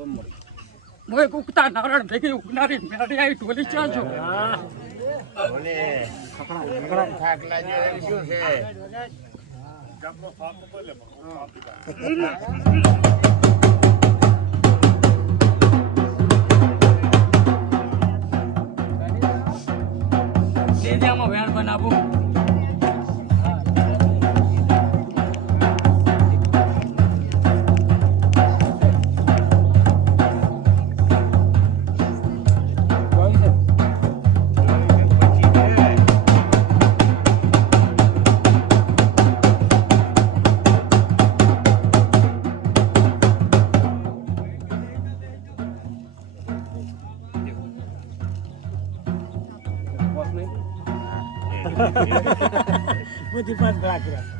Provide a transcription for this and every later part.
મોય ઉગતા નારાયણ ભેગી ઉગનારી મેળી આવી ઢોલી ચા છો બોલે થાક લાગ્યો એમ શું છે લેજામાં વેણ બનાવું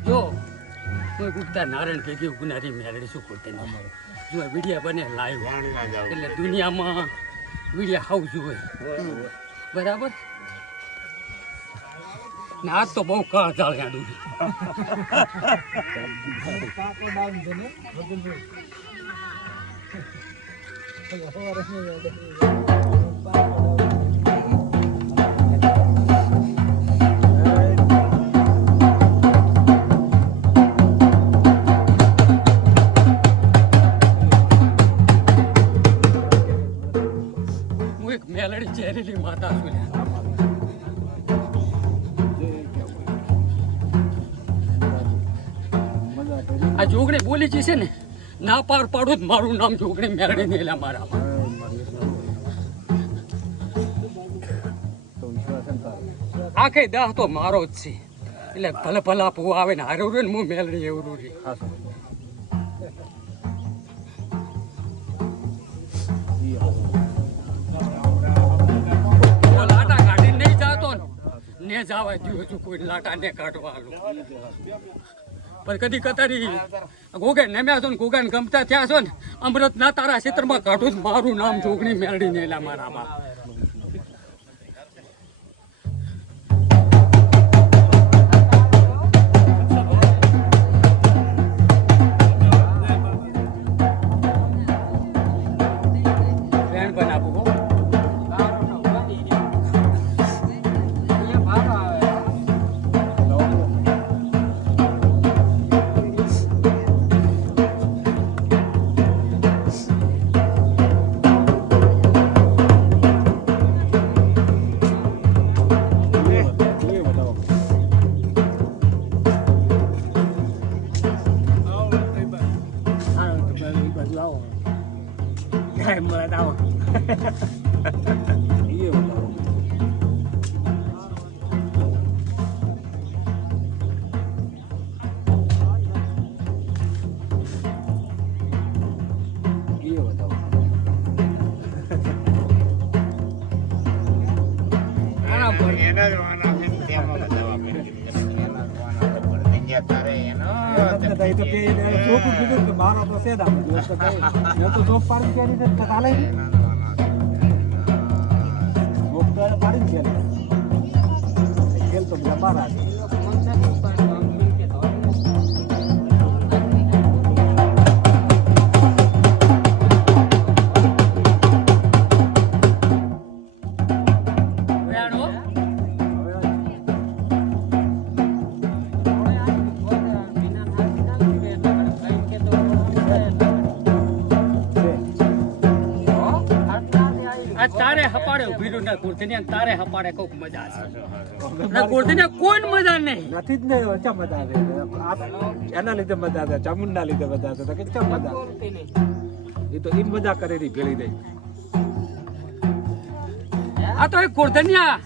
જો કોઈ ગુપ્તા નારાયણ ભેગી ઉગનારી મેળડી શું ખોટે ન મળે જો વિડીયા બને લાઈવ એટલે દુનિયામાં વિડીયા હાવ જોવે બરાબર ને આજ તો બહુ કાળ ચાલ્યાડું મેલડી ચેરીલી માતા છું આ જોગણી બોલી છે ને ના પાર પાડું જ મારું નામ જોગણી મેલડી મેલા મારા આખે દાહ તો મારો જ છે એટલે ભલે ભલા પૂ આવે ને હારું રે ને હું મેલડી એવું રે ને જવા દઉં છું કોઈ લાટા ને કાઢવા પણ કદી કતારી ગોગે નમ્યા છો ને ગોગા ને ગમતા થયા છો ને અમૃત ના તારા ક્ષેત્રમાં કાઢું મારું નામ જોગણી મેળડી ને એલા મારામાં તારે હપાડે ઉભી રહ્યું કુર્તી તારે હપાડે કોક મજા છે કુર્તી કોઈ મજા નહીં નથી જ નહીં ચા મજા આવે એના લીધે મજા આવે ચામુંડા લીધે મજા આવે કે ચા મજા એ તો ઈ મજા કરેલી ભેળી દઈ આ તો એક કુર્તનિયા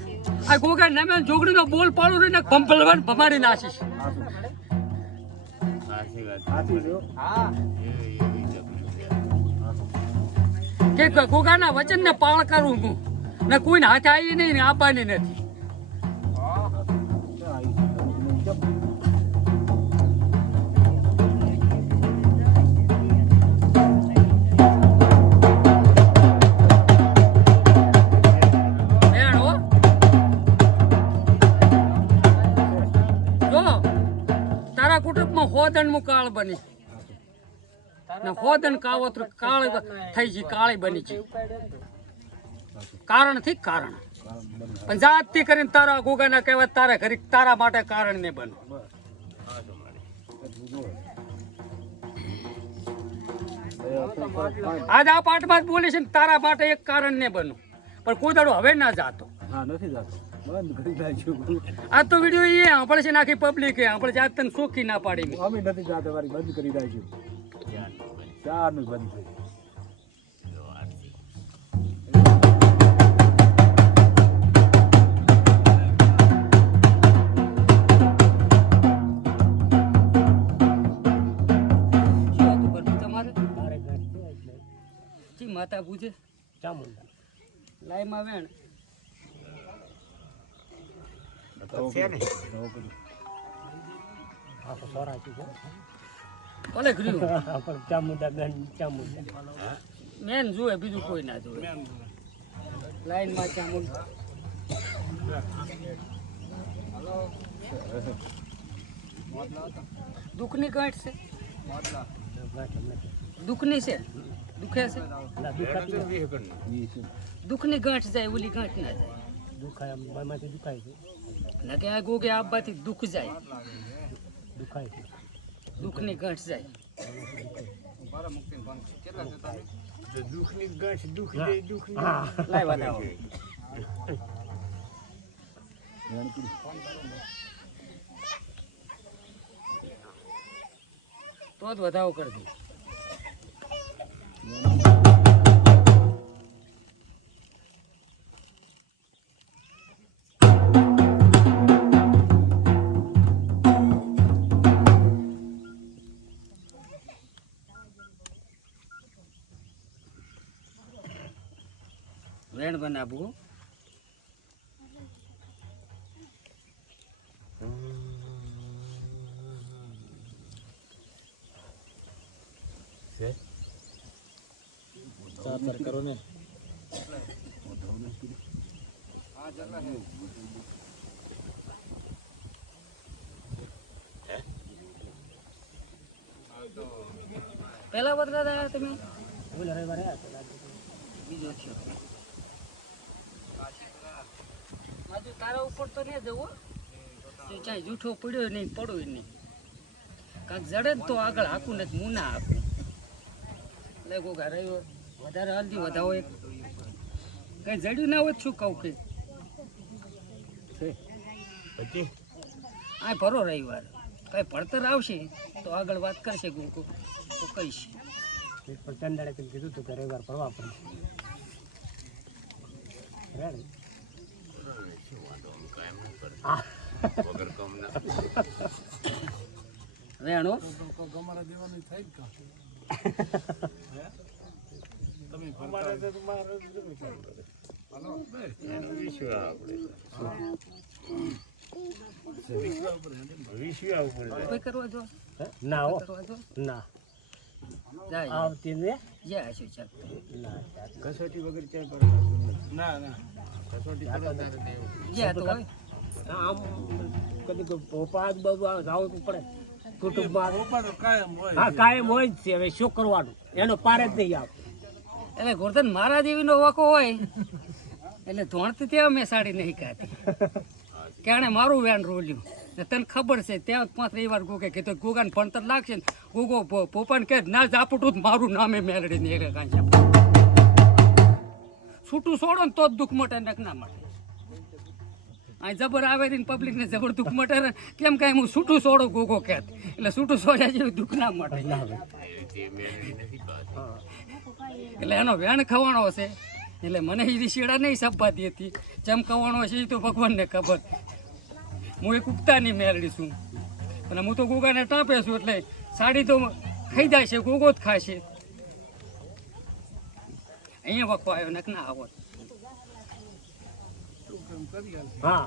આ ગોગા નામે જોગડી નો બોલ પાડું રહીને કંપલવાન ભમાડી નાખીશ કે ગોગાના વચન ને પાળ કરું હું ને કોઈને હાથે આવી નહીં ને આપવાની નથી તારા કુટુંબમાં હોદન મુકાળ બની ને હોદન કાવતરું કાળી થઈ ગઈ, કાળી બની ગઈ. કારણ થી કારણ પણ જાતથી કરીને તારા ગોગાના કહેવાય તારા ઘરે તારા માટે કારણ ને બનો. આજ આ પાઠમાં જ બોલે છે ને તારા માટે એક કારણ ને બનો, પણ કોઈ દાડો હવે ના જાતો. હા નથી જાતો, બંધ કરી નાખ્યું. આ તો વિડીયો એ સાંભળે છે ને આખી પબ્લિક એ સાંભળે છે. આજ તને શોખી ના પાડી. અમે નથી જાતો, મારી બંધ કરી નાખ્યું. ચારનું બંધ થઈ. માતા પૂછે ચામુંડા લાઈમાં વેણ ભલે કર્યું ચામુંડા મેન જોવે, બીજું કોઈ ના જોવે. લાઈનમાં ચામુંડા દુઃખની ગાંઠ છે, દુઃખની છે, દુખે છે, દુઃખની ગાંઠ જાય, ઓલી ગાંઠ ના જાય. દુખાય ના કે આ ગોગે આપવાથી દુઃખ જાય, દુઃખની ગાંઠ જાય. લાય વધાવો તો જ વધાવો કરી દે. વેણ બનાવવું કરો ને. પેલા બદલા આવ્યા તમે બીજો થયો. આજુ તારા ઉપર તો નહીં જવો, ચાહે જૂઠો પડ્યો નહીં પડ્યો નહીં. કાંક જડે ને તો આગળ હાકું ને હું ના હાકું. એટલે ગોગા રહ્યો વધારે હલ્દી વધાવો એક કઈ જડ્યું ના હોય શું કહું કે પછી આ ભરો રવિવાર કઈ પડતર આવશે તો આગળ વાત કરશે ગોગો તો કહીશ. પણ ચંદાડે કીધું તું કે રવિવાર ભરવા પડશે. વેણો કરવા જો ના ના જાય આવતી ને જાય છે ચાલ કસોટી વગર ચાય પર ના ના કસોટી જાય તો આમ કદી પોપાદ બાબુ જાવ તો પડે કુટુંબમાં હા કાયમ હોય જ છે. હવે શું કરવાનું એનો પાર જ નહીં આવે. એટલે ગોરધન મારા જેવીનો વાકો હોય એટલે ધોણથી ત્યાં મેં સાડી નહીં કાઢી કે મારું વેન રોલ્યું ને તને ખબર છે. ત્યાં 5 રવિવાર ગોગે કીધું ગોગાને ભણતર લાગશે ને ગોગો પોપાને કહે ના ઝાપટું મારું નામે મેળડી ને એક કાંઈ છૂટું છોડો ને તો જ દુઃખ મટે ને ના મટે. આ જબર આવે ને પબ્લિક ને જબર દુઃખ મટે કેમ કાંઈ હું છૂટું છોડું ગોગો કહેત એટલે છૂટું છોડ્યા જેવું દુઃખ ના મટે. એટલે એનો વેણ ખવાણો છે એટલે મને એ શીડા નહીં સપાતી હતી. જેમ ખવાણો છે એ તો ભગવાનને ખબર. હું એક ઉગતાની મેળડી છું અને હું તો ગોગાને ટાંપે છું એટલે સાડી તો ખાઈ જાય છે, ગોગો જ ખાશે. અહીંયા વખો આવ્યો ને ના આવો. હા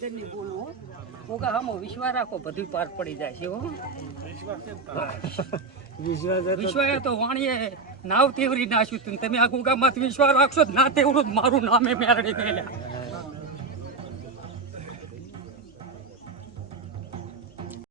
અંદરની બોલું હો ગોગા હામો વિશ્વાસ રાખો બધું પાર પડી જાય છે હો વિશ્વાસ તો વાણીએ નાવ તેવરી નાખ્યું તું તમે આ ગોગામાં વિશ્વાસ રાખશો જ ના તેવડું જ મારું નામે મેળવી ગયેલા